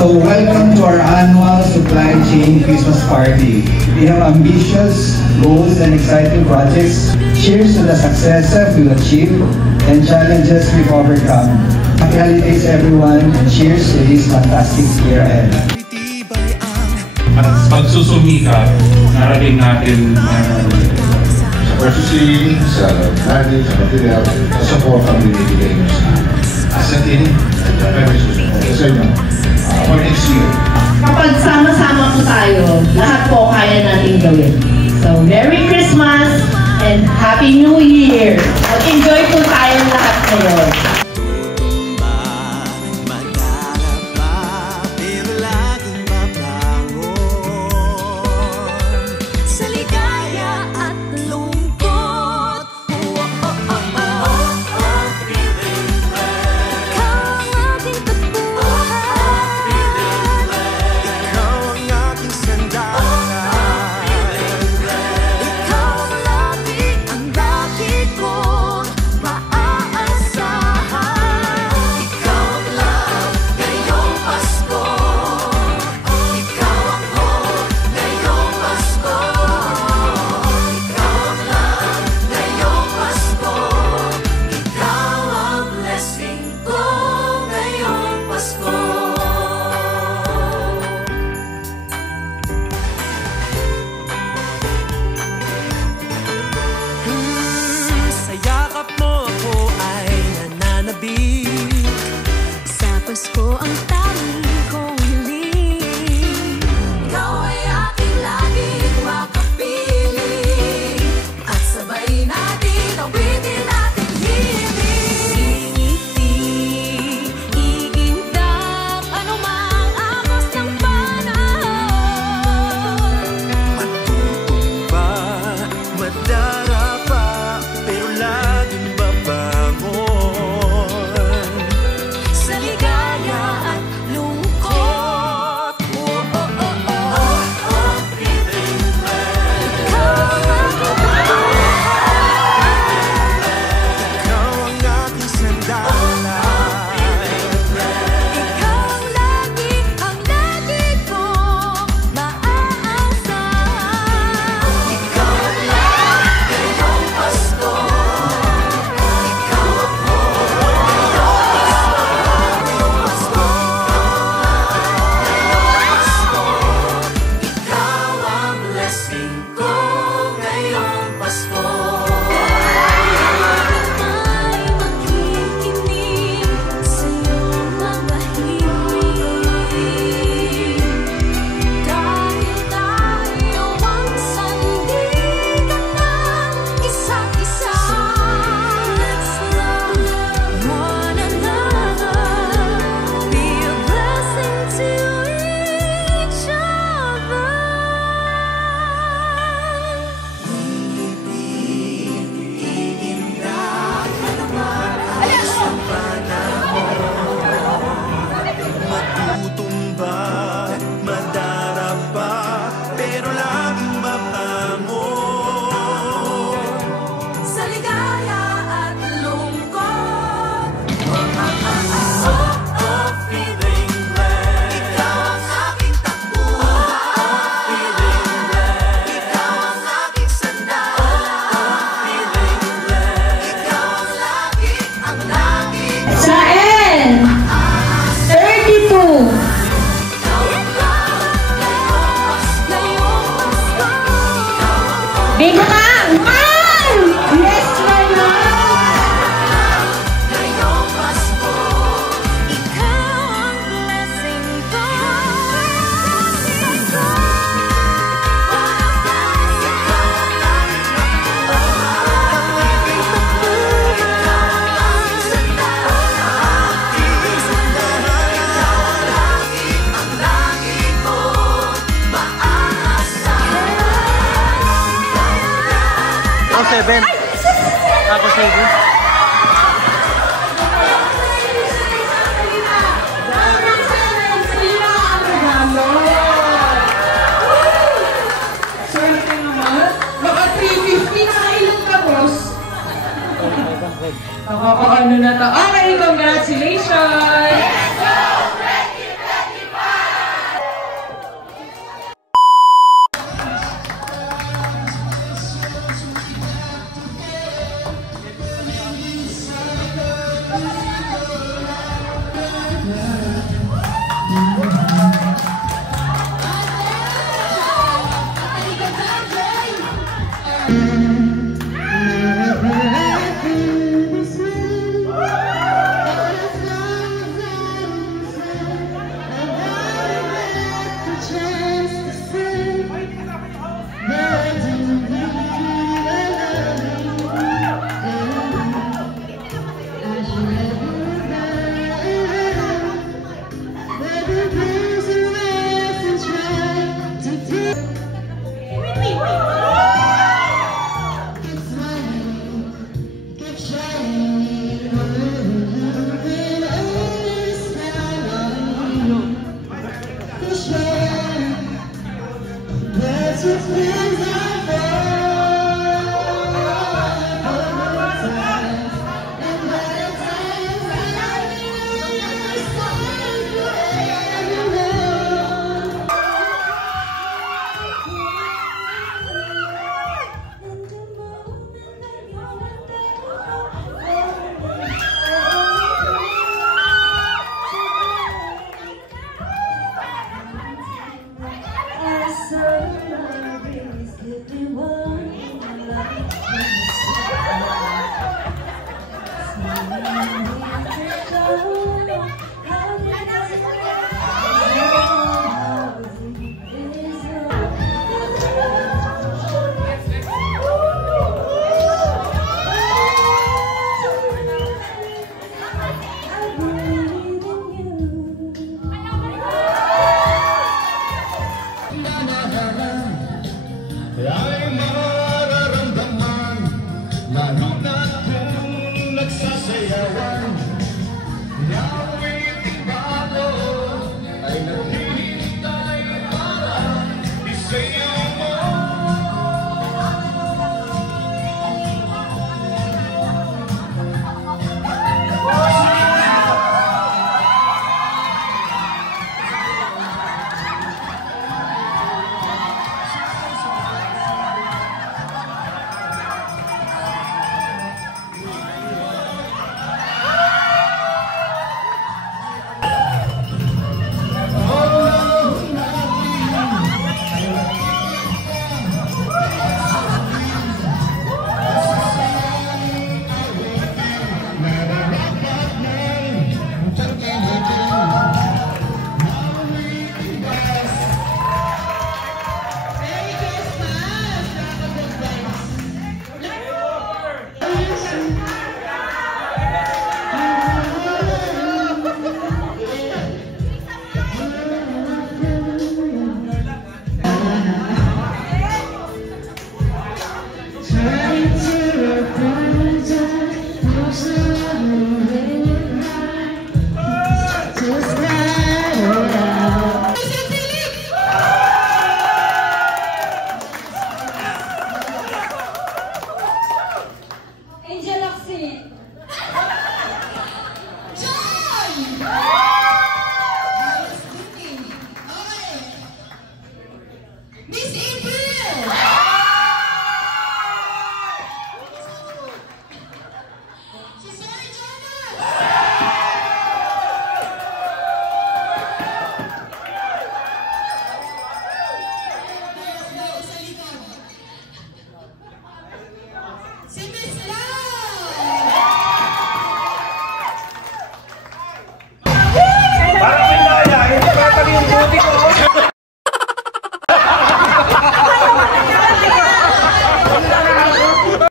So welcome to our annual supply chain Christmas party. We have ambitious goals and exciting projects. Cheers to the successes we've achieved and challenges we've overcome. Happy holidays everyone, and cheers to this fantastic year ahead. At pagsusumikap, narating natin sa purchasing, sa planning, sa material, sa support ang binibigay nyo sa as a team, sa inyo, for next year. Kapag sama-sama po tayo, lahat po kaya natin gawin. So, Merry Christmas and Happy New Year! Mag-enjoy po tayong lahat ngayon. Pasko ang tanging kong hiling. Ikaw ay aking laging makapiling, at sabay natin awitin ating hiling. Ngiti, igindak, anumang agos ng panahon. Matutumba, madarapa, pero laging babangon. Big bang! Yes, my love! Ngayong Pasko, ikaw ang blessing ko. Ako 7. Ako 7. Swerte naman. Baka 350 na ilang ka, boss. Nakakaano na to. Okay, congratulations.